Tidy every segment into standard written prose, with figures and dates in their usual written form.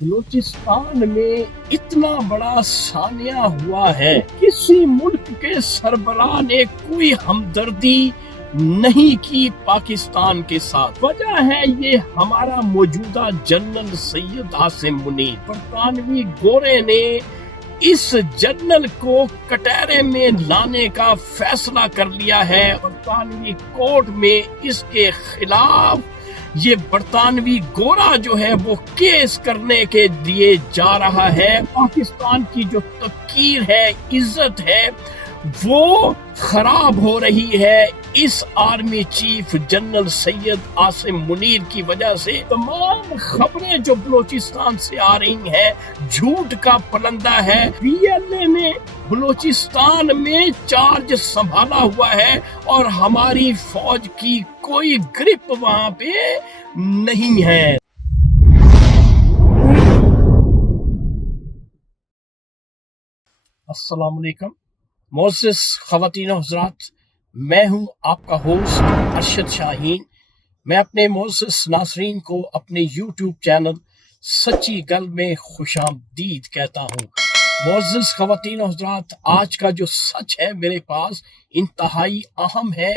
بلوچستان میں اتنا بڑا سانحہ ہوا ہے، کسی ملک کے سربراہ نے کوئی ہمدردی نہیں کی پاکستان کے ساتھ۔ وجہ ہے یہ ہمارا موجودہ جنرل سید عاصم منیر۔ برطانوی گورے نے اس جنرل کو کٹہرے میں لانے کا فیصلہ کر لیا ہے۔ برطانوی کورٹ میں اس کے خلاف یہ برطانوی گورا جو ہے وہ کیس کرنے کے لیے جا رہا ہے۔ پاکستان کی جو تقریر ہے، عزت ہے، وہ خراب ہو رہی ہے اس army chief general Syed Asim Munir کی وجہ سے۔ تمام خبریں جو بلوچستان سے آ رہی ہیں جھوٹ کا پلندہ ہے۔ پی ایل اے نے بلوچستان میں چارج سنبھالا ہوا ہے اور ہماری فوج کی کوئی گرپ وہاں پہ نہیں ہے۔ السلام علیکم معزز خواتین و حضرات، میں ہوں آپ کا ہوسٹ ارشد شاہین۔ میں اپنے معزز ناظرین کو اپنے یوٹیوب چینل سچی گل میں خوش آمدید کہتا ہوں۔ معزز خواتین و حضرات، آج کا جو سچ ہے میرے پاس انتہائی اہم ہے،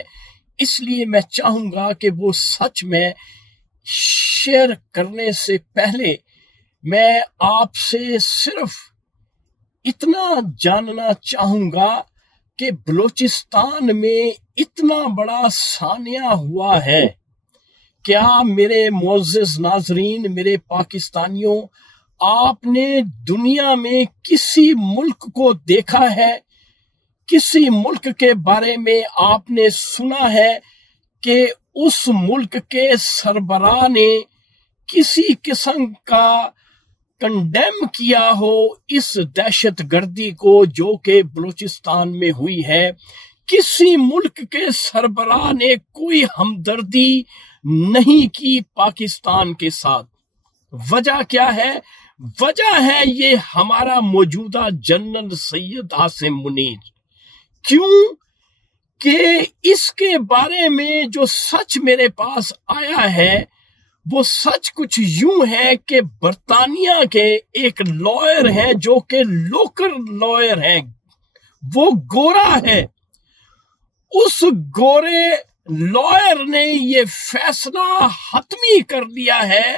اس لیے میں چاہوں گا کہ وہ سچ میں شیئر کرنے سے پہلے میں آپ سے صرف اتنا جاننا چاہوں گا کہ بلوچستان میں اتنا بڑا سانحہ ہوا ہے، کیا میرے معزز ناظرین، میرے پاکستانیوں، آپ نے دنیا میں کسی ملک کو دیکھا ہے، کسی ملک کے بارے میں آپ نے سنا ہے کہ اس ملک کے سربراہ نے کسی قسم کا کنڈیم کیا ہو اس دہشت گردی کو جو کہ بلوچستان میں ہوئی ہے؟ کسی ملک کے سربراہ نے کوئی ہمدردی نہیں کی پاکستان کے ساتھ۔ وجہ کیا ہے؟ وجہ ہے یہ ہمارا موجودہ جنرل سید عاصم منیر۔ کیوں کہ اس کے بارے میں جو سچ میرے پاس آیا ہے وہ سچ کچھ یوں ہے کہ برطانیہ کے ایک لائر ہے جو کہ لوکل لائر ہے، وہ گورا ہے۔ اس گورے لائر نے یہ فیصلہ حتمی کر لیا ہے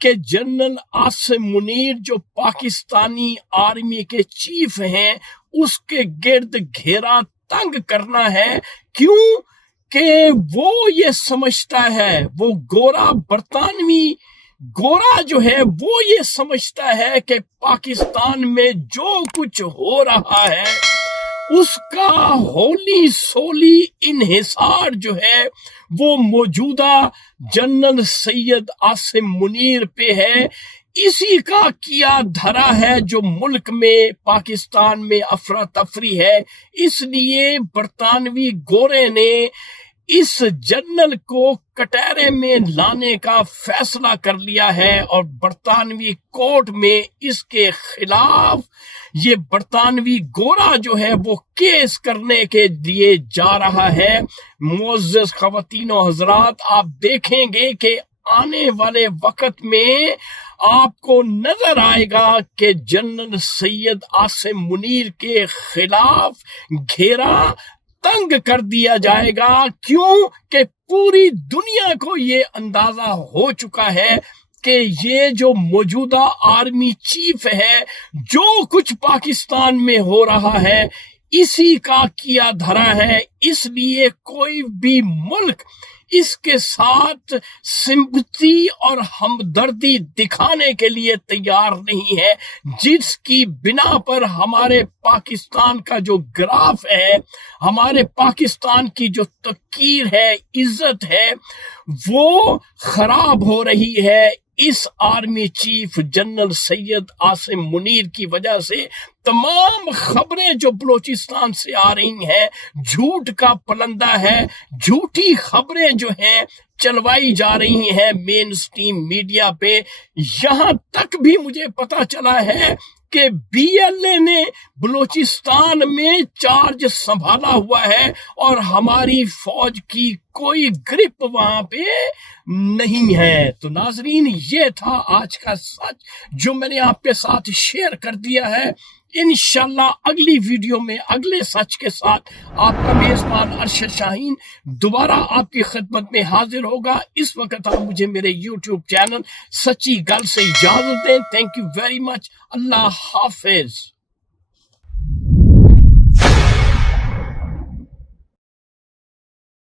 کہ جنرل عاصم منیر جو پاکستانی آرمی کے چیف ہیں اس کے گرد گھیرا تنگ کرنا ہے۔ کیوں کہ وہ یہ سمجھتا ہے، وہ گورا برطانوی گورا جو ہے وہ یہ سمجھتا ہے کہ پاکستان میں جو کچھ ہو رہا ہے اس کا ہولی سولی انحصار جو ہے وہ موجودہ جنرل سید عاصم منیر پہ ہے۔ اسی کا کیا دھرا ہے جو ملک میں پاکستان میں افراتفری ہے۔ اس لیے برطانوی گورے نے اس جنرل کو کٹہرے میں لانے کا فیصلہ کر لیا ہے اور برطانوی کورٹ میں اس کے خلاف یہ برطانوی گورا جو ہے وہ کیس کرنے کے لیے جا رہا ہے۔ معزز خواتین و حضرات، آپ دیکھیں گے کہ آنے والے وقت میں آپ کو نظر آئے گا کہ جنرل سید عاصم منیر کے خلاف گھیرا تنگ کر دیا جائے گا۔ کیوں کہ پوری دنیا کو یہ اندازہ ہو چکا ہے کہ یہ جو موجودہ آرمی چیف ہے، جو کچھ پاکستان میں ہو رہا ہے اسی کا کیا دھرا ہے۔ اس لیے کوئی بھی ملک اس کے ساتھ سمپتی اور ہمدردی دکھانے کے لیے تیار نہیں ہے، جس کی بنا پر ہمارے پاکستان کا جو گراف ہے، ہمارے پاکستان کی جو تقریر ہے، عزت ہے، وہ خراب ہو رہی ہے اس army chief general Syed Asim Munir کی وجہ سے۔ تمام خبریں جو بلوچستان سے آ رہی ہیں جھوٹ کا پلندہ ہے۔ جھوٹی خبریں جو ہیں چلوائی جا رہی ہیں مین سٹریم میڈیا پہ، یہاں تک بھی مجھے پتا چلا ہے کہ بی ایل اے نے بلوچستان میں چارج سنبھالا ہوا ہے اور ہماری فوج کی کوئی گرپ وہاں پہ نہیں ہے۔ تو ناظرین، یہ تھا آج کا سچ جو میں نے آپ کے ساتھ شیئر کر دیا ہے۔ انشاءاللہ اگلی ویڈیو میں اگلے سچ کے ساتھ آپ کا میزبان ارشد شاہین دوبارہ آپ کی خدمت میں حاضر ہوگا۔ اس وقت آپ مجھے میرے یوٹیوب چینل سچی گل سے اجازت دیں۔ Thank you very much. اللہ حافظ۔